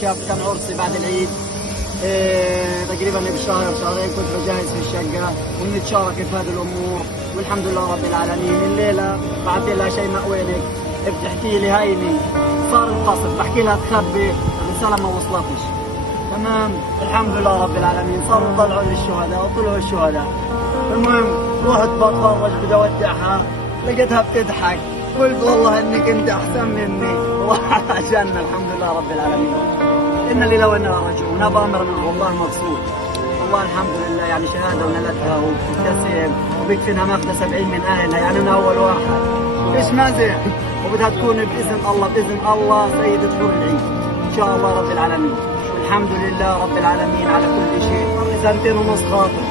شاف كان عرسي بعد العيد تقريبا بشهر شهرين كنت بجهز في الشقة ونتشارك في هذه الأمور والحمد لله رب العالمين. الليلة بعثت لها شيء مأوينك بتحكي لي هيني صار القصد بحكي لها تخبي الرسالة ما وصلتش تمام. الحمد لله رب العالمين صاروا طلعوا لي الشهداء وطلعوا الشهداء. المهم رحت بتفرج بدي اودعها لقيتها بتضحك قلت والله انك انت احسن مني وعشاننا الحمد لله رب العالمين. إن اللي لو إننا راجعون بأمر من الله مبسوط والله الحمد لله. يعني شهادة ونالتها وبتكسب وبيكفينا ماخذة 70 من أهلها يعني من أول واحد فيش مازح وبدها تكون بإذن الله سيدة حور العيد إن شاء الله رب العالمين. والحمد لله رب العالمين على كل شيء. 2.5 خاطر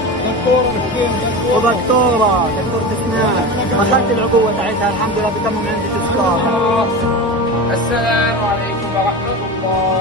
ودكتورة أسنان أخذت العقوبة تاعتها الحمد لله بتمم عندي تذكار. السلام عليكم ورحمة الله.